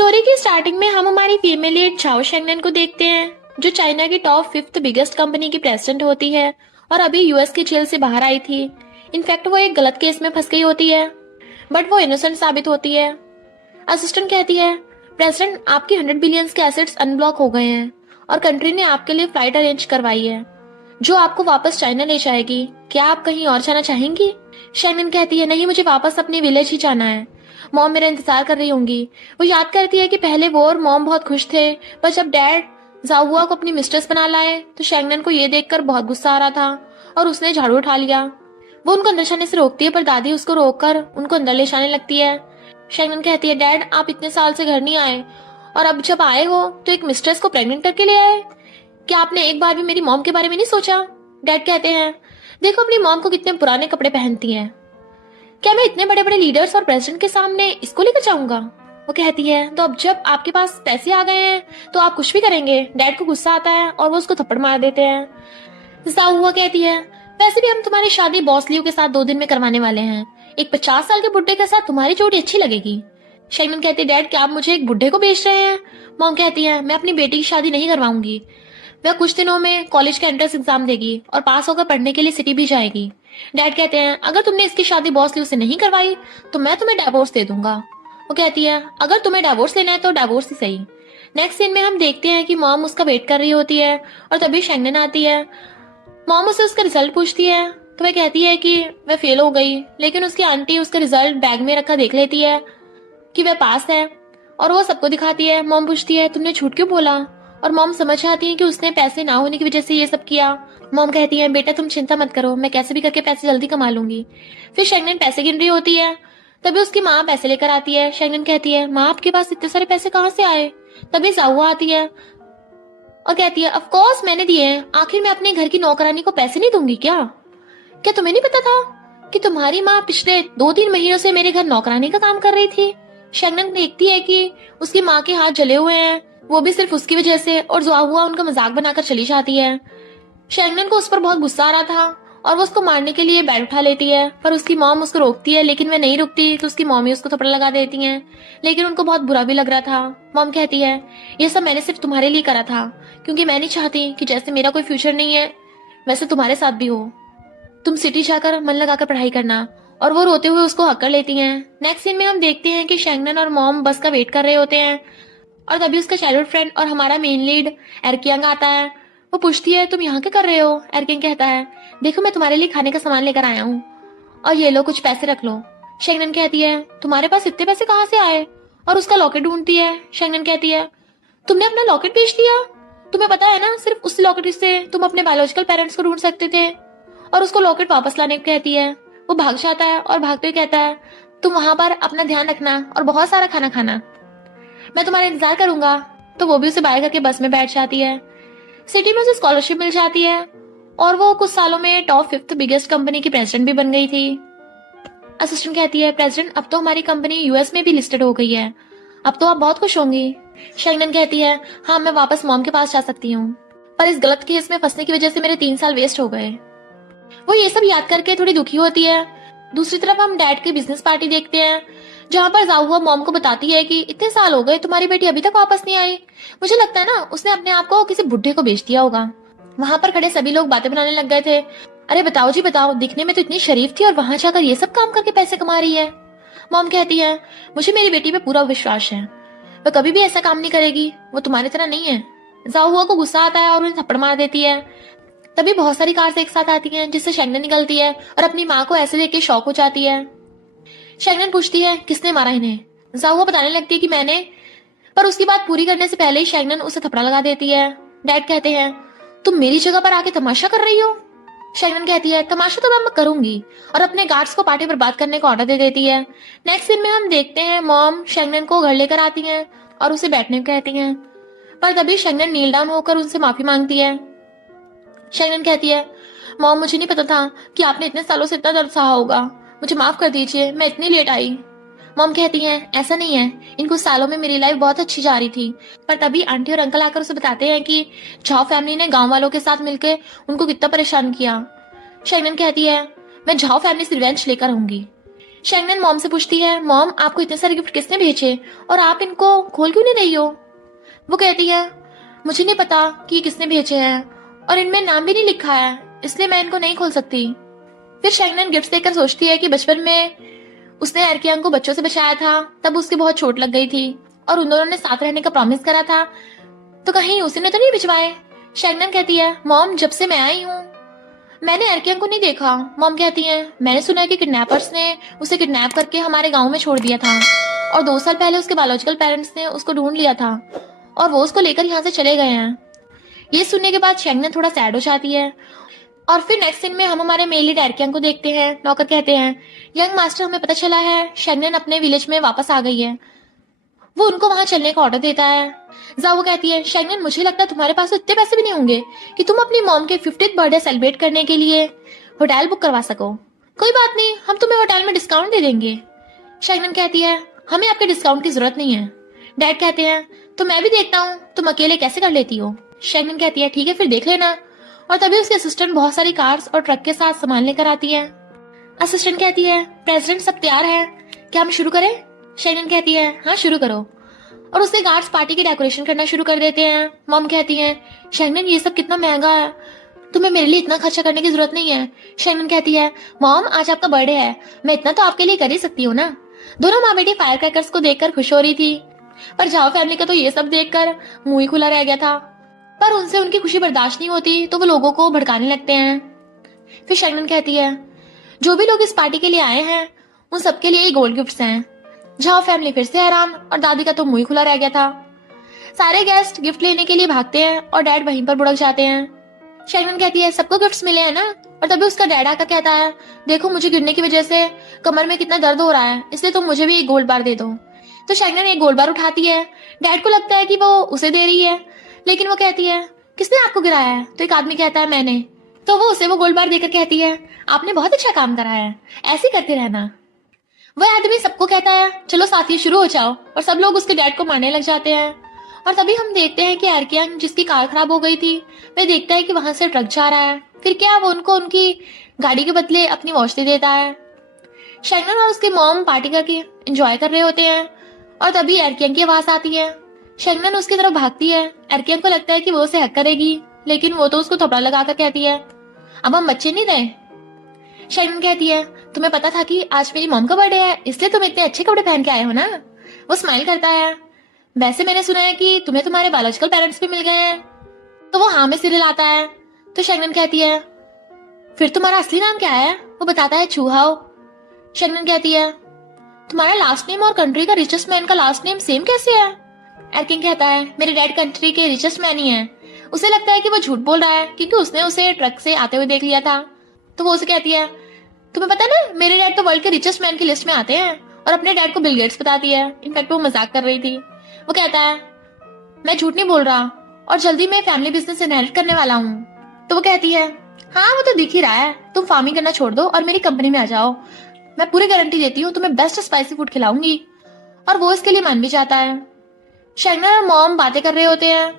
Story की starting में हम हमारी फीमेल लीड झाओ शेंगनेन को देखते हैं, जो चाइना की टॉप 5th बिगेस्ट कंपनी की प्रेसिडेंट होती है और अभी यूएस की जेल से बाहर आई थी। इनफैक्ट वो एक गलत केस में फंस गई होती है, बट वो इनोसेंट साबित होती है। असिस्टेंट कहती है, प्रेसिडेंट आपके 100 बिलियंस के एसेट्स अनब्लॉक हो गए हैं और कंट्री ने आपके लिए फ्लाइट अरेंज करवाई है जो आपको वापस चाइना ले जाएगी। क्या आप कहीं और जाना चाहेंगी? शेंगनेन कहती है, नहीं, मुझे वापस अपने विलेज ही जाना है। मॉम मेरा इंतजार कर रही होंगी। वो याद करती है कि पहले वो और मॉम बहुत खुश थे, पर जब डैड जाहुआ को अपनी मिस्ट्रेस बना लाए तो शेंगनेन को ये देखकर बहुत गुस्सा आ रहा था और उसने झाड़ू उठा लिया। वो उनको अंदर जाने से रोकती है, पर दादी उसको रोककर उनको अंदर ले जाने लगती है। शेंगनेन कहती है, डैड आप इतने साल से घर नहीं आए और अब जब आए हो तो एक मिस्ट्रेस को प्रेग्नेंट करके ले आए। क्या आपने एक बार भी मेरी मॉम के बारे में नहीं सोचा? डैड कहते हैं, देखो अपनी मॉम को कितने पुराने कपड़े पहनती है। क्या मैं इतने बड़े बड़े लीडर्स और प्रेसिडेंट के सामने इसको लेकर जाऊंगा? वो कहती है, तो अब जब आपके पास पैसे आ गए हैं तो आप कुछ भी करेंगे। डैड को गुस्सा आता है और वो उसको थप्पड़ मार देते हैं। जाहुआ कहती है, वैसे भी हम तुम्हारी शादी बॉस लियो के साथ 2 दिन में करवाने वाले हैं। एक 50 साल के बुड्ढे के साथ तुम्हारी जोड़ी अच्छी लगेगी। शेंगनेन कहती है, डैड क्या आप मुझे एक बुड्ढे को बेच रहे हैं? मॉम कहती है, मैं अपनी बेटी की शादी नहीं करवाऊंगी। वह कुछ दिनों में कॉलेज का एंट्रेंस एग्जाम देगी और पास होकर पढ़ने के लिए सिटी भी जाएगी। डैड कहते हैं, अगर तुमने इसकी शादी बॉस लियो से नहीं करवाई तो मैं तुम्हें डिवोर्स दे दूंगा। वो कहती है, अगर तुम्हें डिवोर्स लेना है तो डिवोर्स ही सही। नेक्स्ट सीन में हम देखते हैं कि मॉम उसका वेट कर रही होती है और तभी शेंगनेन आती है। मॉम उसे उसका रिजल्ट पूछती है तो वह कहती है कि वह फेल हो गई, लेकिन उसकी आंटी उसका रिजल्ट बैग में रखा देख लेती है कि वह पास है और वो सबको दिखाती है। मॉम पूछती है, तुमने झूठ क्यों बोला? और मॉम समझ आती है कि उसने पैसे ना होने की वजह से ये सब किया। मॉम कहती है, बेटा तुम चिंता मत करो, मैं कैसे भी करके पैसे जल्दी कमा लूंगी। फिर शेंगनेन पैसे गिन रही होती है, तभी उसकी माँ पैसे लेकर आती है। शेंगनेन कहती है, माँ आपके पास इतने सारे पैसे कहाँ से आए? तभी जाहुआ आती है और कहती है, ऑफ कोर्स मैंने दिए हैं, आखिर मैं अपने घर की नौकरानी को पैसे नहीं दूंगी क्या? क्या तुम्हें नहीं पता था कि तुम्हारी माँ पिछले 2-3 महीनों से मेरे घर नौकरानी का काम कर रही थी? शेंगनेन देखती है कि उसकी माँ के हाथ जले हुए हैं, वो भी सिर्फ उसकी वजह से, और जाहुआ उनका मजाक बनाकर चली जाती है। शेंगनेन को उस पर बहुत गुस्सा आ रहा था और वो उसको मारने के लिए बैट उठा लेती है, पर उसकी मॉम उसको रोकती है, लेकिन वह नहीं रुकती तो उसकी मॉम ही उसको थप्पड़ लगा देती हैं। लेकिन उनको बहुत बुरा भी लग रहा था। मॉम कहती है, ये सब मैंने सिर्फ तुम्हारे लिए करा था, क्योंकि मैं नहीं चाहती कि जैसे मेरा कोई फ्यूचर नहीं है वैसे तुम्हारे साथ भी हो। तुम सिटी जाकर मन लगाकर पढ़ाई करना। और वो रोते हुए उसको हक कर लेती हैं। नेक्स्ट सीन में हम देखते हैं कि शेंगनेन और मॉम बस का वेट कर रहे होते हैं और तभी उसका चाइल्डहुड फ्रेंड और हमारा मेन लीड एरकियांग आता है। वो पूछती है, तुम यहाँ क्या कर रहे हो? एरकियांग कहता है, देखो मैं तुम्हारे लिए खाने का सामान लेकर आया हूँ और ये लो कुछ पैसे रख लो। शेंगनेन कहती है, तुम्हारे पास इतने पैसे कहाँ से आए? और उसका लॉकेट ढूंढती है। शेंगनेन कहती है, तुमने अपना लॉकेट बेच दिया? तुम्हें पता है ना, सिर्फ उस लॉकेट से तुम अपने बायोलॉजिकल पेरेंट्स को ढूंढ सकते थे। और उसको लॉकेट वापस लाने को कहती है। वो भाग जाता है और भागते हुए कहता है, तुम वहां पर अपना ध्यान रखना और बहुत सारा खाना खाना, मैं तुम्हारा इंतजार करूंगा। तो वो भी उसे बाय करके बस में बैठ जाती है। सिटी में उसे स्कॉलरशिप मिल जाती है और वो कुछ सालों में टॉप 5th बिगेस्ट कंपनी की प्रेसिडेंट भी बन गई थी। असिस्टेंट कहती है, प्रेसिडेंट अब तो हमारी कंपनी यूएस में भी लिस्टेड हो गई है, अब तो आप बहुत खुश होंगी। शेंगनेन कहती है, हाँ मैं वापस मॉम के पास जा सकती हूँ, पर इस गलत केस में फंसने की वजह से मेरे 3 साल वेस्ट हो गए। वो ये सब याद करके थोड़ी दुखी होती है। दूसरी तरफ हम डैड की बिजनेस पार्टी देखते हैं, जहाँ पर जाहुआ मॉम को बताती है कि इतने साल हो गए तुम्हारी बेटी अभी तक वापस नहीं आई। मुझे लगता है ना उसने अपने आप को किसी बुढ़े को बेच दिया होगा। वहां पर खड़े सभी लोग बातें बनाने लग गए थे। अरे बताओ जी बताओ, दिखने में तो इतनी शरीफ थी और वहां जाकर ये सब काम करके पैसे कमा रही है। मॉम कहती है, मुझे मेरी बेटी पे पूरा विश्वास है, वो कभी भी ऐसा काम नहीं करेगी, वो तुम्हारी तरह नहीं है। जाहुआ को गुस्सा आता है और उन्हें थप्पड़ मार देती है। तभी बहुत सारी कार्स एक साथ आती हैं, जिससे शेंगनेन निकलती है और अपनी माँ को ऐसे देख के शॉक हो जाती है। शेंगनेन पूछती है, किसने मारा इन्हें? जाहुआ बताने लगती है कि मैंने, पर उसकी बात पूरी करने से पहले ही शेंगनेन उसे थप्पड़ लगा देती है। डैड कहते हैं, तुम मेरी जगह पर आके तमाशा कर रही हो? शेंगनेन कहती है, तमाशा तो मैं करूंगी, और अपने गार्ड्स को पार्टी बर्बाद करने का ऑर्डर दे देती है। नेक्स्ट सीन में हम देखते हैं मॉम शेंगनेन को घर लेकर आती हैं और उसे बैठने को कहती हैं, पर तभी शेंगनेन नील डाउन होकर उनसे माफी मांगती है। शेंगनेन कहती है, मॉम मुझे नहीं पता था कि आपने इतने सालों से इतना दर्द सहा होगा, मुझे माफ कर दीजिए, मैं इतनी लेट आई। मॉम कहती हैं, ऐसा नहीं है, इन कुछ सालों में मेरी लाइफ बहुत अच्छी जा रही थी। पर तभी आंटी और अंकल आकर उसे बताते हैं कि झाओ फैमिली ने गांव वालों के साथ मिलकर उनको कितना परेशान किया। शेंगनेन कहती है, मैं झाओ फैमिली से रिवेंज लेकर आऊंगी। शेंगनन मॉम से पूछती है, मॉम आपको इतने सारे गिफ्ट किसने भेजे और आप इनको खोल क्यों नहीं रही हो? वो कहती है, मुझे नहीं पता कि ये किसने भेजे हैं और इनमें नाम भी नहीं लिखा है, इसलिए मैं इनको नहीं खोल सकती। फिर शेंगनन गिफ्ट देखकर सोचती है कि बचपन में उसने एरकियांग को बच्चों से बचाया था, तब उसकी बहुत चोट लग गई थी और उन दोनों ने साथ रहने का प्रॉमिस करा था, तो कहीं उसी ने तो नहीं भिजवाए। शेंगनन कहती है, मॉम जब से मैं आई हूँ मैंने एरकियांग को नहीं देखा। मॉम कहती है, मैंने सुना है कि किडनैपर्स ने उसे किडनैप करके हमारे गांव में छोड़ दिया था और 2 साल पहले उसके बायोलॉजिकल पेरेंट्स ने उसको ढूंढ लिया था और वो उसको लेकर यहाँ से चले गए हैं। ये सुनने के बाद शेंगनन थोड़ा सैड हो जाती है। और फिर नेक्स्ट सीन में हम हमारे मेल लीड एरकियांग को देखते हैं। नौकर कहते हैं, यंग मास्टर हमें पता चला है शेंगनन अपने विलेज में वापस आ गई है। वो उनको वहां चलने का ऑर्डर देता है। जाओ कहती है, शेंगनन मुझे लगता है तुम्हारे पास तो इतने पैसे भी नहीं होंगे कि तुम अपनी मॉम के 50th बर्थडे सेलिब्रेट करने के लिए होटल बुक करवा सको। कोई बात नहीं, हम तुम्हें होटल में डिस्काउंट दे देंगे। शेंगनन कहती है, हमें आपके डिस्काउंट की जरूरत नहीं है। डैड कहते हैं, तो मैं भी देखता हूँ तुम अकेले कैसे कर लेती हो। शेंगनन कहती है, ठीक है फिर देख लेना। और तभी उसकी असिस्टेंट बहुत सारी कार्स और ट्रक के साथ सामान लेकर आती है। असिस्टेंट कहती है, प्रेसिडेंट सब तैयार है, क्या हम शुरू करें? शेंगनन कहती है, हाँ शुरू करो। और उसके गार्ड्स पार्टी की डेकोरेशन करना शुरू कर देते हैं। मॉम कहती है, शेंगनन ये सब कितना महंगा है, तुम्हें मेरे लिए इतना खर्चा करने की जरूरत नहीं है। शेंगनन कहती है, मॉम आज आपका बर्थडे है, मैं इतना तो आपके लिए कर ही सकती हूँ ना। दोनों माँ बेटी फायर क्रैकर्स को देखकर खुश हो रही थी, पर जाओ फैमिली का तो ये सब देखकर मुंह ही खुला रह गया था। पर उनसे उनकी खुशी बर्दाश्त नहीं होती तो वो लोगों को भड़काने लगते हैं। फिर शेंगनन कहती है, जो भी लोग इस पार्टी के लिए आए हैं उन सबके लिए गोल्ड गिफ्ट्स हैं। जाओ फैमिली फिर से हैरान और दादी का तो मुंह ही खुला रह गया था। सारे गेस्ट गिफ्ट लेने के लिए भागते हैं और डैड वहीं पर बुड़क जाते हैं। शेंगनन कहती है, सबको गिफ्ट्स मिले हैं ना? और तभी उसका डैड आकर कहता है, देखो मुझे गिरने की वजह से कमर में कितना दर्द हो रहा है, इसलिए तुम मुझे भी एक गोल्ड बार दे दो। तो शेंगनन एक गोल्ड बार उठाती है। डैड को लगता है कि वो उसे दे रही है, लेकिन वो कहती है, किसने आपको गिराया है? तो एक आदमी कहता है, मैंने। तो वो उसे वो गोल्ड बार देकर कहती है, आपने बहुत अच्छा काम करा है, ऐसे करते रहना। वह आदमी सबको कहता है, चलो साथी शुरू हो जाओ, और सब लोग उसके डैड को मारने लग जाते हैं। और तभी हम देखते हैं कि एरकियांग जिसकी कार खराब हो गई थी, वह देखता है कि वहां से ट्रक जा रहा है। फिर क्या वो उनको उनकी गाड़ी के बदले अपनी वॉच दे देता है। शेंगनन और उसकी मॉम पार्टी करके एंजॉय कर रहे होते हैं और तभी एरकियांग की आवाज आती है। शेंगनन उसकी तरफ भागती है। एरकियांग को लगता है कि वो उसे हक करेगी, लेकिन वो तो उसको थपड़ा लगाकर कहती है, अब हम बच्चे नहीं रहे। शेंगनन कहती है, तुम्हें पता था कि आज मेरी मॉम का बर्थडे है, इसलिए तुम इतने अच्छे कपड़े पहन के आए हो ना? वो स्माइल करता है। वैसे मैंने सुना है कि तुम्हें तुम्हारे बायोलॉजिकल पेरेंट्स भी मिल गए हैं। तो वो हाँ में सिर हिलाता है। तो शेंगनन कहती है, फिर तुम्हारा असली नाम क्या है? वो बताता है, चूहाओ। शेंगनन कहती है, तुम्हारा लास्ट नेम और कंट्री का रिचेस्ट मैन का लास्ट नेम सेम कैसे है? एरकिंग कहता है, मेरे डैड कंट्री के रिचेस्ट मैन ही है। उसे लगता है कि वो झूठ बोल रहा है क्योंकि उसने उसे ट्रक से आते हुए देख लिया था। तो वो उसे कहती है, तुम्हें पता ना मेरे डैड तो वर्ल्ड के रिचेस्ट मैन की लिस्ट में आते हैं। और अपने डैड को बिल गेट्स बताती है। इनफैक्ट वो मजाक कर रही थी। वो कहता है, मैं झूठ नहीं बोल रहा और जल्दी मैं फैमिली बिजनेस इनहेरिट करने वाला हूँ। तो वो कहती है, हाँ वो तो दिख ही रहा है, तुम फार्मिंग करना छोड़ दो और मेरी कंपनी में आ जाओ, मैं पूरी गारंटी देती हूँ तुम्हें बेस्ट स्पाइसी फूड खिलाऊंगी। और वो इसके लिए मान भी जाता है। शेंगनन और मॉम बातें कर रहे होते हैं।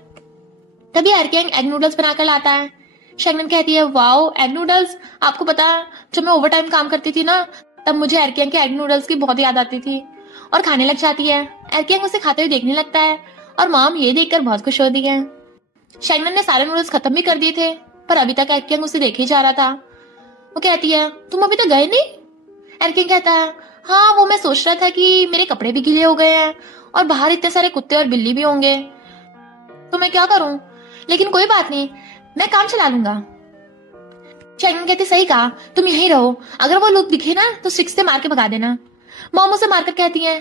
तभी एरकियांग एग नूडल्स बनाकर लाता है। शेंगनन कहती है, वाओ एग नूडल्स, आपको पता है जब मैं ओवर टाइम काम करती थी ना, तब मुझे एरकियांग के एग नूडल्स की बहुत याद आती थी। और खाने लग जाती है। एरकियांग उसे खाते हुए देखने लगता है और मॉम ये देखकर बहुत खुश होती है। शेंगनन ने सारे नूडल्स खत्म भी कर दिए थे, पर अभी तक एरकियांग उसे देखे जा रहा था। वो कहती है, तुम अभी तक गए नहीं? एरकियांग कहता है, हाँ वो मैं सोच रहा था कि मेरे कपड़े भी गीले हो गए हैं और बाहर इतने सारे कुत्ते और बिल्ली भी होंगे, तो मैं क्या करूं? लेकिन कोई बात नहीं, मैं काम चला लूंगा। शेंगनन कहती, सही कहा, तुम यहीं रहो, अगर वो लोग दिखे ना तो स्टिक से मार के भगा देना। मॉम उसे मारकर कहती है,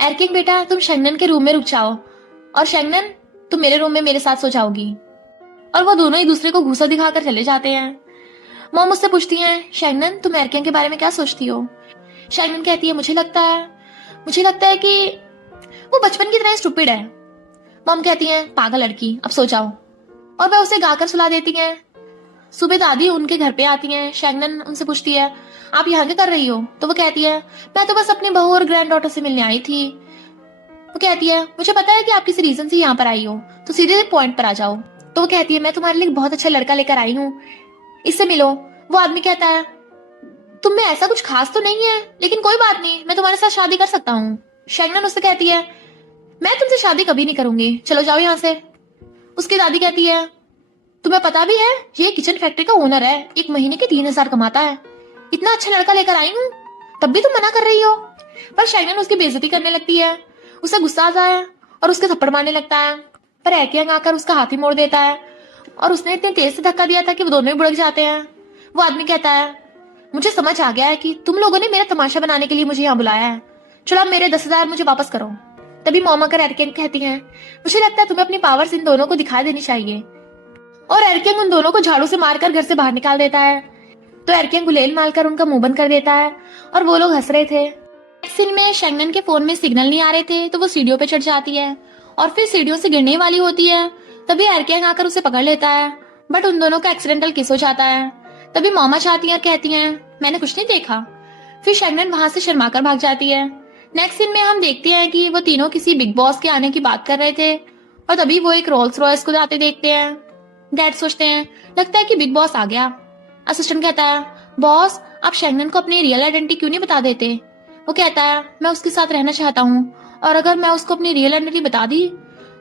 एरकिंग बेटा तुम शेंगनन के रूम में रुक जाओ और शेंगनन तुम मेरे रूम में मेरे साथ सो जाओगी। और वो दोनों एक दूसरे को घूसा दिखाकर चले जाते हैं। मॉम उससे पूछती है, शेंगनन तुम एरकिंग के बारे में क्या सोचती हो? शेंगनन कहती है, मुझे लगता है कि वो बचपन की तरह स्टूपिड है। मॉम कहती है, पागल लड़की, अब सो जाओ। और वह उसे गाकर सुला देती हैं। सुबह दादी उनके घर पे आती हैं। शेंगनन उनसे पूछती है, आप यहाँ क्या कर रही हो? तो वो कहती है, मैं तो बस अपनी बहू और ग्रैंड डॉटर से मिलने आई थी। वो कहती है, मुझे पता है कि आप किसी रीजन से यहाँ पर आई हो, तो सीधे पॉइंट पर आ जाओ। तो वो कहती है, मैं तुम्हारे लिए बहुत अच्छा लड़का लेकर आई हूँ, इससे मिलो। वो आदमी कहता है, तुम में ऐसा कुछ खास तो नहीं है, लेकिन कोई बात नहीं, मैं तुम्हारे साथ शादी कर सकता हूँ। शैंगनन उससे कहती है, मैं तुमसे शादी कभी नहीं करूंगी, चलो जाओ यहाँ से। उसकी दादी कहती है, तुम्हें पता भी है ये किचन फैक्ट्री का ओनर है, एक महीने के 3,000 कमाता है, इतना अच्छा लड़का लेकर आई हूँ, तब भी तुम मना कर रही हो। पर शैंगनन उसकी बेइज्जती करने लगती है, उसे गुस्सा आता है और उसके थप्पड़ मारने लगता है। पर एकियांग आकर उसका हाथ ही मोड़ देता है और उसने इतने तेज से धक्का दिया था कि वो दोनों ही बुड़क जाते हैं। वो आदमी कहता है, मुझे समझ आ गया है कि तुम लोगों ने मेरा तमाशा बनाने के लिए मुझे यहाँ बुलाया है, चलो अब मेरे 10,000 मुझे वापस करो। तभी मॉम आकर एरिकेंग कहती है, मुझे लगता है तुम्हें अपनी पावर्स इन दोनों को दिखा देनी चाहिए। और एरिकेंग उन दोनों को झाड़ू से मारकर घर से बाहर निकाल देता है। तो एरिकेंग गुलेल मारकर उनका मुंह बंद कर देता है और वो लोग हंस रहे थे। नेक्स्ट सीन में शैंगनन के फोन में सिग्नल नहीं आ रहे थे, तो वो सीढ़ियों पे चढ़ जाती है और फिर सीढ़ियों से गिरने वाली होती है। तभी एरिकेंग आकर उसे पकड़ लेता है, बट उन दोनों का एक्सीडेंटल किस हो जाता है। तभी मॉमा चाहती है और कहती हैं, मैंने कुछ नहीं देखा। फिर शैंगनन वहां से शर्माकर भाग जाती है। नेक्स्ट सीन में हम देखते हैं कि वो तीनों किसी बिग बॉस के आने की बात कर रहे थे और तभी वो एक रोल्स रॉयस को आते देखते हैं। डैड सोचते हैं, लगता है कि बिग बॉस आ गया। असिस्टेंट कहता है, बॉस आप शैंगनन को अपनी रियल आइडेंटिटी क्यों नहीं बता देते। वो कहता है, मैं उसके साथ रहना चाहता हूँ और अगर मैं उसको अपनी रियल आइडेंटिटी बता दी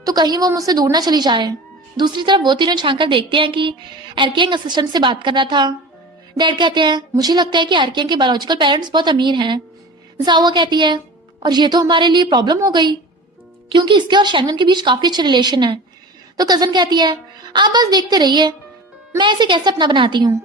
तो कहीं वो मुझसे दूर ना चली जाए। दूसरी तरफ वो तीनों झांक कर देखते हैं कि एरिकेंग असिस्टेंट से बात कर रहा था। डैड कहते हैं, मुझे लगता है कि एरिकेंग के बायोलॉजिकल पेरेंट्स बहुत अमीर हैं। जाओ कहती है, और ये तो हमारे लिए प्रॉब्लम हो गई क्योंकि इसके और शैंगनन के बीच काफी अच्छे रिलेशन है। तो कजन कहती है, आप बस देखते रहिए, मैं इसे कैसे अपना बनाती हूँ।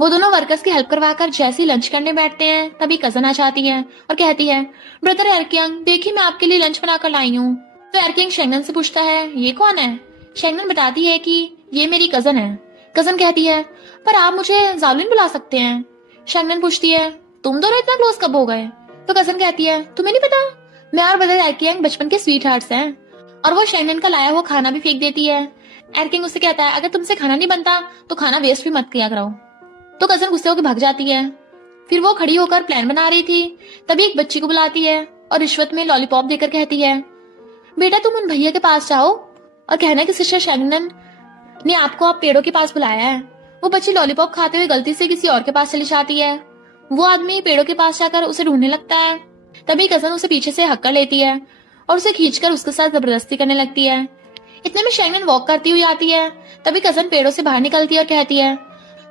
वो दोनों वर्कर्स की हेल्प करवाकर जैसे ही लंच करने बैठते हैं तभी कजन आ जाती है और कहती है, ब्रदर एरिकेंग देखिए मैं आपके लिए लंच बनाकर लाई हूँ। तो एरिकेंग शैंगनन से पूछता है, ये कौन है। शैंगनन बताती है कि ये मेरी कजन है। कजन कहती है, पर आप मुझे जावलिन बुला सकते हैं। शैंगनन पूछती है, तुम दोनों इतना क्लोज कब हो गए। तो कजन कहती है, तुम्हें नहीं पता, मैं और ब्रदर एरिकेंग बचपन के स्वीट हार्ट्स हैं। और वो शैंगनन का लाया हुआ खाना भी फेंक देती है। एरिकेंग उससे कहता है, अगर तुमसे खाना नहीं बनता तो खाना वेस्ट भी मत किया करो। तो कजन गुस्से होकर भाग जाती है। फिर वो खड़ी होकर प्लान बना रही थी, तभी एक बच्ची को बुलाती है और रिश्वत में लॉलीपॉप देकर कहती है, बेटा तुम उन भैया के पास जाओ और कहना कि सिस्टर शैंगनन ने आपको आप पेड़ों के पास बुलाया है। वो बच्ची लॉलीपॉप खाते हुए गलती से किसी और के पास चली जाती है। वो आदमी पेड़ों के पास जाकर उसे ढूंढने लगता है। तभी कजन उसे पीछे से हक कर लेती है और उसे खींचकर उसके साथ जबरदस्ती करने लगती है। इतने में शैंगनन वॉक करती हुई आती है। तभी कजन पेड़ों से बाहर निकलती है और कहती है,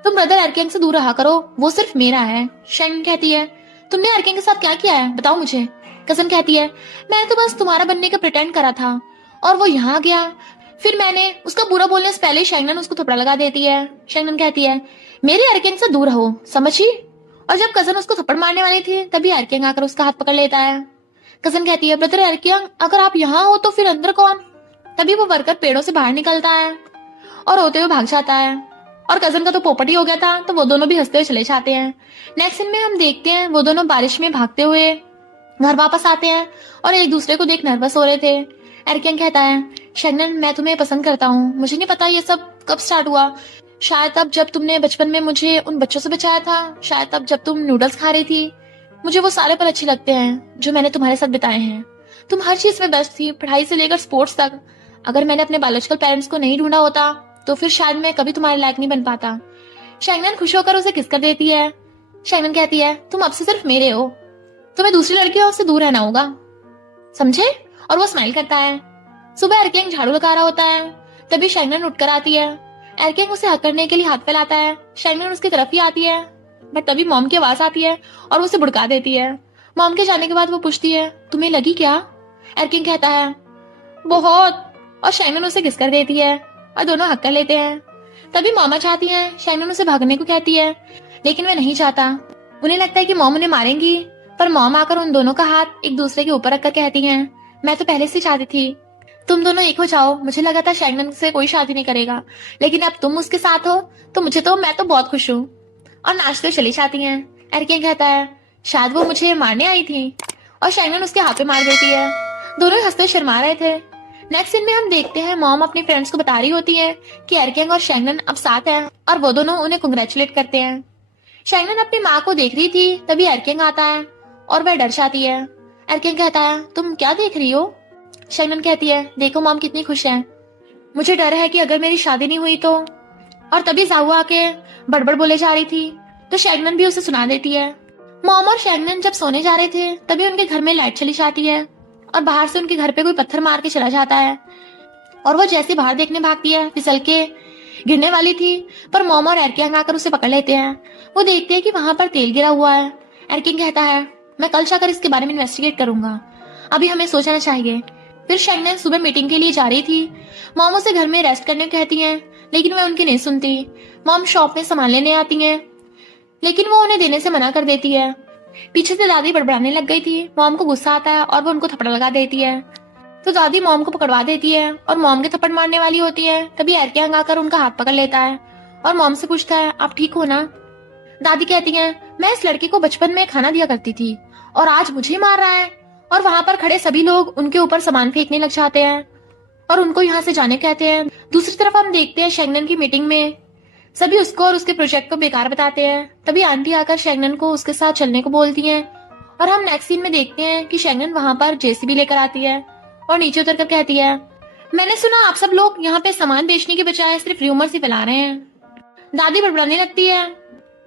तुम ब्रदर एरिकेंग से दूर रहा करो, वो सिर्फ मेरा है। शैंगनन कहती है, तुमने एरिकेंग के साथ क्या किया है, बताओ मुझे। कजन कहती है, मैंने तो बस तुम्हारा बनने का प्रिटेंड करा था और वो यहाँ गया, फिर मैंने उसका बुरा बोलने से पहले शैंगनन उसको थप्पड़ लगा देती है। शैंगनन कहती है, मेरे एरिकेंग से दूर रहो, समझी। और जब कजन उसको थप्पड़ मारने वाली थी तभी एरिकेंग आकर उसका हाथ पकड़ लेता है। कजन कहती है, ब्रदर एरिकेंग अगर आप यहाँ हो तो फिर अंदर कौन। तभी वो वर्कर पेड़ों से बाहर निकलता है और रोते हुए भाग जाता है। और कजन का तो पोपट ही हो गया था, तो वो दोनों भी हंसते हुए चले जाते हैं। नेक्स्ट सीन में हम देखते हैं वो दोनों बारिश में भागते हुए घर वापस आते हैं और एक दूसरे को देख नर्वस हो रहे थे। एरिकेंग कहता है, शैंगनन मैं तुम्हें पसंद करता हूँ, मुझे नहीं पता ये सब कब स्टार्ट हुआ, शायद तब जब तुमने बचपन में मुझे उन बच्चों से बचाया था, शायद तब जब तुम नूडल्स खा रही थी। मुझे वो सारे पल अच्छे लगते हैं जो मैंने तुम्हारे साथ बिताए हैं। तुम हर चीज में बेस्ट थी, पढ़ाई से लेकर स्पोर्ट्स तक। अगर मैंने अपने बायोलॉजिकल पेरेंट्स को नहीं ढूंढा होता तो फिर शायद मैं कभी तुम्हारे लायक नहीं बन पाता। शैंगनन खुश होकर उसे किस कर देती है। शैंगनन कहती है, तुम अब से सिर्फ मेरे हो, तुम्हें दूसरी लड़कियों से दूर रहना होगा, समझे। और वो स्माइल करता है। सुबह एरिकेंग झाड़ू लगा रहा होता है, तभी शैंगनन उठकर आती है। एरिकेंग उसे हक करने के लिए हाथ फैलाता है। शैंगनन उसकी तरफ ही आती है, बट तभी मॉम की आवाज आती है और उसे भुड़का देती है। मॉम के जाने के बाद वो पूछती है, तुम्हें लगी क्या। एरिकेंग कहता है, बहुत। और शैंगनन उसे किस कर देती है और दोनों हक कर लेते हैं। तभी मॉमा चाहती हैं, शैंगनन उसे भागने को कहती है, लेकिन वह नहीं चाहता। उन्हें लगता है कि मॉम उन्हें मारेंगी, पर मॉम आकर उन दोनों का हाथ एक दूसरे के ऊपर रखकर कहती हैं, मैं तो पहले से चाहती थी तुम दोनों एक हो जाओ। मुझे लगा था शैंगनन से कोई शादी नहीं करेगा, लेकिन अब तुम उसके साथ हो तो मैं तो बहुत खुश हूँ। और नाचते चली जाती हैं। एरिकेंग कहता है, शायद वो मुझे मारने आई थी। और शैंगनन उसके हाथ पे मार देती है। दोनों हंसते शर्मा रहे थे। नेक्स्ट सीन में हम देखते हैं मॉम अपने फ्रेंड्स को बता रही होती है कि एरिकेंग और शैंगनन अब साथ हैं और वो दोनों उन्हें कांग्रेचुलेट करते हैं। शैंगनन अपनी माँ को देख रही थी, तभी एरिकेंग आता है और वह डर जाती है। एरिकेंग कहता है, तुम क्या देख रही हो। शैंगनन कहती है, देखो मॉम कितनी खुश है, मुझे डर है कि अगर मेरी शादी नहीं हुई तो। और तभी जाहू आके बड़बड़ बोले जा रही थी, तो शैगनन भी उसे सुना देती है। मॉम और शैगनन जब सोने जा रहे थे तभी उनके घर में लाइट चली जाती है और बाहर से उनके घर पे कोई पत्थर मार के चला जाता है और वो जैसे बाहर देखने भागती है फिसल के गिरने वाली थी, पर मॉम और एरकिंग आकर उसे पकड़ लेते हैं। वो देखते हैं कि वहां पर तेल गिरा हुआ है। एरकिंग कहता है, मैं कल जाकर इसके बारे में इन्वेस्टिगेट करूंगा, अभी हमें सोचना चाहिए। फिर शैगनन सुबह मीटिंग के लिए जा रही थी। मॉम उसे घर में रेस्ट करने को कहती हैं, लेकिन वह उनकी नहीं सुनती। मॉम शॉप में सामान लेने आती हैं, लेकिन वो उन्हें देने से मना कर देती है। पीछे से दादी बड़बड़ाने लग गई थी। मॉम को गुस्सा आता है और वो उनको थप्पड़ लगा देती है। तो दादी मॉम को पकड़वा देती है और मॉम के थप्पड़ मारने वाली होती है। तभी एरकिंग आकर उनका हाथ पकड़ लेता है और मॉम से पूछता है, आप ठीक हो ना? दादी कहती है, मैं इस लड़की को बचपन में खाना दिया करती थी और आज मुझे मार रहा है। और वहां पर खड़े सभी लोग उनके ऊपर सामान फेंकने लग जाते हैं और उनको यहाँ से जाने कहते हैं। दूसरी तरफ हम देखते हैं शैगनन की मीटिंग में सभी उसको और उसके प्रोजेक्ट को बेकार बताते हैं। तभी आंटी आकर शैगनन को उसके साथ चलने को बोलती हैं और हम नेक्स्ट सीन में देखते हैं कि शैगनन वहां पर जेसीबी लेकर आती है और नीचे उतरकर कहती है, मैंने सुना आप सब लोग यहाँ पे सामान बेचने के बजाय सिर्फ र्यूमर्स ही फैला रहे हैं। दादी बड़बड़ाने लगती है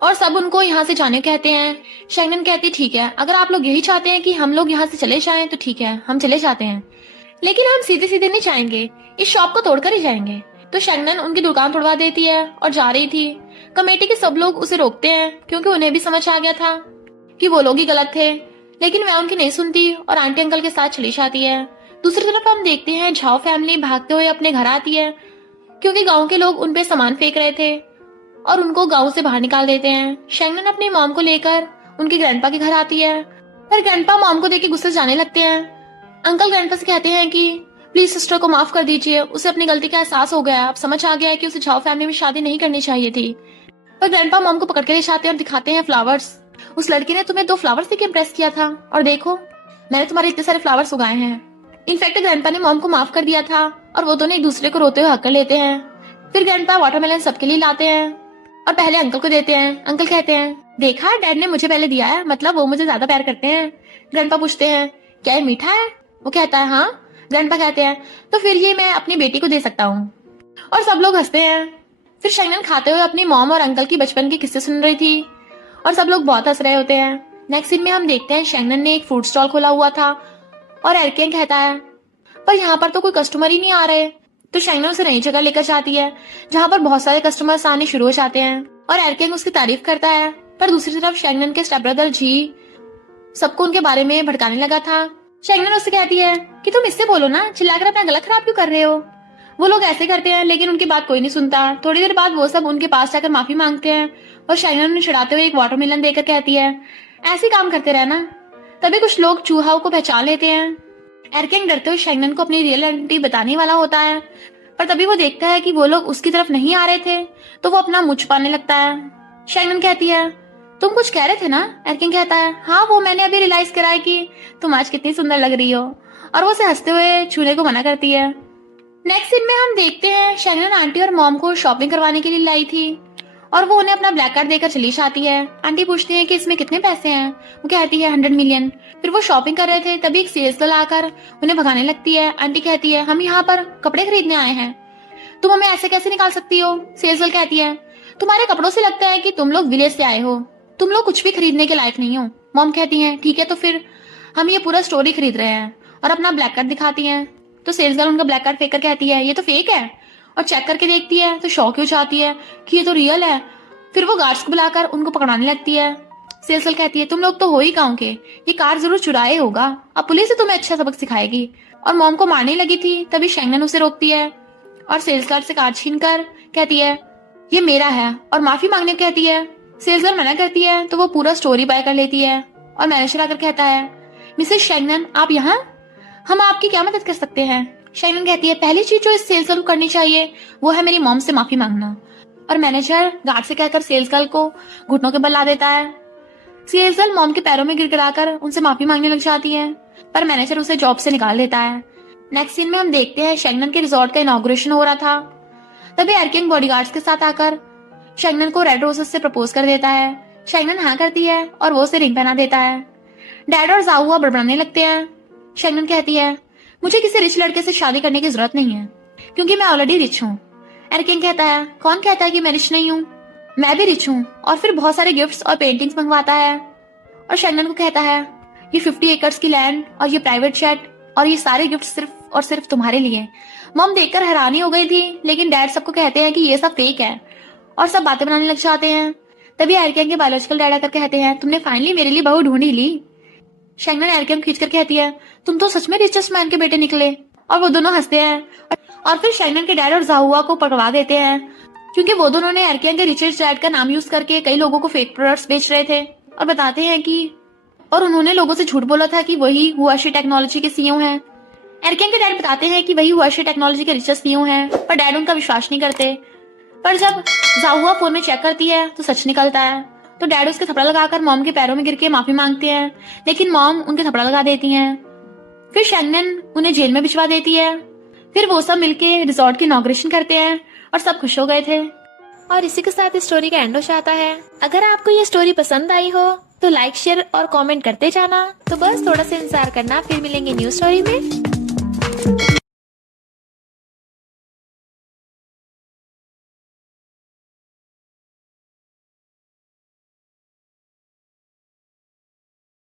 और सब उनको यहाँ से जाने कहते हैं। शैगनन कहती, ठीक है, अगर आप लोग यही चाहते हैं कि हम लोग यहाँ से चले जाएं तो ठीक है, हम चले जाते हैं, लेकिन हम सीधे सीधे नहीं जाएंगे, इस शॉप को तोड़कर ही जाएंगे। तो शैगनन उनकी दुकान तोड़वा देती है और जा रही थी। कमेटी के सब लोग उसे रोकते हैं क्योंकि उन्हें भी समझ आ गया था कि वो लोग ही गलत थे, लेकिन वह उनकी नहीं सुनती और आंटी अंकल के साथ चली जाती है। दूसरी तरफ हम देखते हैं झाओ फैमिली भागते हुए अपने घर आती है क्योंकि गांव के लोग उन पे सामान फेंक रहे थे और उनको गांव से बाहर निकाल देते हैं। शैगनन अपनी मॉम को लेकर उनके ग्रैंडपा के घर आती है, पर ग्रैंडपा मॉम को देख के गुस्से जाने लगते हैं। अंकल ग्रैंडपा से कहते हैं कि प्लीज सिस्टर को माफ कर दीजिए, उसे अपनी गलती का एहसास हो गया, अब समझ आ गया है कि उसे झाओ फैमिली में शादी नहीं करनी चाहिए थी। पर ग्रैंडपा मॉम को पकड़ के ले जाते हैं और दिखाते हैं फ्लावर्स। उस लड़की ने तुम्हें 2 फ्लावर्स देके इम्प्रेस किया था और देखो मैंने तुम्हारे इतने सारे फ्लावर्स उगाए हैं। इनफैक्ट ग्रैंडपा ने मॉम को माफ कर दिया था और वो दोनों एक दूसरे को रोते हुए हक कर लेते हैं। फिर ग्रैंडपा वाटरमेलन सबके लिए लाते हैं और पहले अंकल को देते हैं। अंकल कहते हैं, देखा डैड ने मुझे पहले दिया है, मतलब वो मुझे ज्यादा प्यार करते हैं। ग्रैंडपा पूछते हैं, क्या ये मीठा है? वो कहता है, हाँ। ग्रैंडपा कहते हैं, तो फिर ये मैं अपनी बेटी को दे सकता हूँ। और सब लोग हंसते हैं। फिर शैगनन खाते हुए अपनी मॉम और अंकल की बचपन के किस्से सुन रही थी और सब लोग बहुत हंस रहे होते हैं। नेक्स्ट सीन में हम देखते हैं शैगनन ने एक फूड स्टॉल खोला हुआ था और एरकिंग कहता है, पर यहाँ पर तो कोई कस्टमर ही नहीं आ रहे। तो शैगनन उसे नई जगह लेकर जाती है जहाँ पर बहुत सारे कस्टमर्स आने शुरू हो जाते हैं और एरकिंग उसकी तारीफ करता है। पर दूसरी तरफ शैगनन के स्टेप ब्रदर जी सबको उनके बारे में भड़काने लगा था। शैगनन उससे कहती है कि तुम इससे बोलो ना, चिल्लाकर अपना गला खराब क्यों कर रहे हो? वो लोग ऐसे करते हैं लेकिन उनकी बात कोई नहीं सुनता। थोड़ी देर बाद वो सब उनके पास जाकर माफी मांगते हैं और शैगनन उन्हें चिढ़ाते हुए एक वाटरमेलन देकर कहती है, ऐसे काम करते रहना। तभी कुछ लोग चूहाओं को पहचान लेते हैं। एरकिंग डरते हुए शैगनन को अपनी रियल आइडेंटिटी बताने वाला होता है, पर तभी वो देखता है कि वो लोग उसकी तरफ नहीं आ रहे थे तो वो अपना मुंह छुपाने लगता है। शैगनन कहती है, तुम कुछ कह रहे थे ना? एरकिंग कहता है, हाँ, वो मैंने अभी रियलाइज करा है कि तुम आज कितनी सुंदर लग रही हो, और वो उसे हंसते हुए छूने को मना करती है। नेक्स्ट सीन में हम देखते हैं शैगनन आंटी और मॉम को शॉपिंग करवाने के लिए लाई थी और वो उन्हें अपना ब्लैक कार्ड देकर चली जाती है। आंटी पूछती है कि इसमें कितने पैसे हैं? वो कहती है 100 मिलियन। फिर वो शॉपिंग कर रहे थे तभी एक सेल्स गर्ल आकर उन्हें भगाने लगती है। आंटी कहती है, हम यहाँ पर कपड़े खरीदने आए हैं, तुम हमें ऐसे कैसे निकाल सकती हो? सेल्स गर्ल कहती है, तुम्हारे कपड़ों से लगता है कि तुम लोग विलेज से आए हो, तुम लोग कुछ भी खरीदने के लायक नहीं हो। मॉम कहती है, ठीक है, तो फिर हम ये पूरा स्टोरी खरीद रहे हैं, और अपना ब्लैक कार्ड दिखाती है। तो सेल्स गर्ल उनका ब्लैक कार्ड फेंक कर कहती है, ये तो फेक है, और चेक करके देखती है तो शॉक हो जाती है कि ये तो रियल है। फिर वो गार्ड्स को बुलाकर उनको पकड़ाने लगती है। सेल्स गर्ल कहती है, तुम लोग तो हो ही गाँव के, ये कार जरूर चुराए होगा, अब पुलिस ही तुम्हें अच्छा सबक सिखाएगी। और मॉम को मारने लगी थी तभी शैगनन उसे रोकती है और सेल्स गर्ल से कार छीन कर कहती है, ये मेरा है, और माफी मांगने को कहती है। सेल्स गर्ल मना करती है तो वो पूरा स्टोरी बाय कर लेती है और मैनेजर आकर कहता है, मिसेस शैगनन, आप यहाँ, हम आपकी क्या मदद कर सकते हैं? शैगनन कहती है, पहली चीज जो इस सेल्स गर्ल को करनी चाहिए वो है मेरी मॉम से माफी मांगना। और मैनेजर गार्ड से कहकर सेल्स गर्ल को घुटनों के बल ला देता है। सेल्स गर्ल मॉम के पैरों में गिड़गिड़ाकर उनसे माफी मांगने लग जाती है, पर मैनेजर उसे जॉब से निकाल देता है। नेक्स्ट सीन में हम देखते हैं शैगनन के रिजॉर्ट का इनॉग्रेशन हो रहा था, तभी एरकिंग बॉडीगार्ड्स के साथ आकर शैगनन को रेड रोजेस से प्रपोज कर देता है। शैगनन हाँ करती है और वो उसे रिंग पहना देता है। डैड और जाहुआ बड़बड़ाने लगते हैं। शैगनन कहती है, मुझे किसी रिच लड़के से शादी करने की जरूरत नहीं है क्योंकि मैं ऑलरेडी रिच हूँ। एरकिंग कहता है, कौन कहता है कि मैं रिच नहीं हूँ? मैं भी रिच हूँ, और फिर बहुत सारे गिफ्ट्स और पेंटिंग्स मंगवाता है और शेंगनन को कहता है ये 50 एकर्स की लैंड और ये प्राइवेट जेट और ये सारे गिफ्ट सिर्फ और सिर्फ तुम्हारे लिए। मॉम देखकर हैरानी हो गई थी, लेकिन डैड सबको कहते हैं कि ये सब फेक है और सब बातें बनाने लग जाते हैं। तभी एरकियन के बायोलॉजिकल डैड आकर कहते हैं तुमने फाइनली मेरे लिए बहू ढूंढ ही ली। शेंगनन एरकियन खींच कर कहती है तुम तो सच में रिचेस्ट मैन के बेटे निकले, और वो दोनों हंसते हैं। और फिर शेंगनन के डैड और जाहुआ को पकड़वा देते हैं, क्योंकि वो दोनों ने एरकियन के रिचेस्ट डैड का नाम यूज करके कई लोगों को फेक प्रोडक्ट्स बेच रहे थे, और बताते हैं कि और उन्होंने लोगों से झूठ बोला था कि वही हुआशी टेक्नोलॉजी के सीईओ हैं। एरकियन के डैड बताते हैं कि वही हुआशी टेक्नोलॉजी के रिचेस्ट सीईओ हैं, पर डैड उनका विश्वास नहीं करते। पर जब जाहुआ फोन में चेक करती है तो सच निकलता है, तो डैड उसके थपड़ा लगाकर मॉम के पैरों में गिर के माफी मांगते हैं, लेकिन मॉम उनके थपड़ा लगा देती हैं। फिर शेंगनन उन्हें जेल में भिजवा देती है। फिर वो सब मिलके रिजॉर्ट की इनॉग्रेशन करते हैं और सब खुश हो गए थे। और इसी के साथ इस स्टोरी का एंड हो जाता है। अगर आपको ये स्टोरी पसंद आई हो तो लाइक, शेयर और कमेंट करते जाना। तो बस थोड़ा सा इंतजार करना, फिर मिलेंगे न्यू स्टोरी में।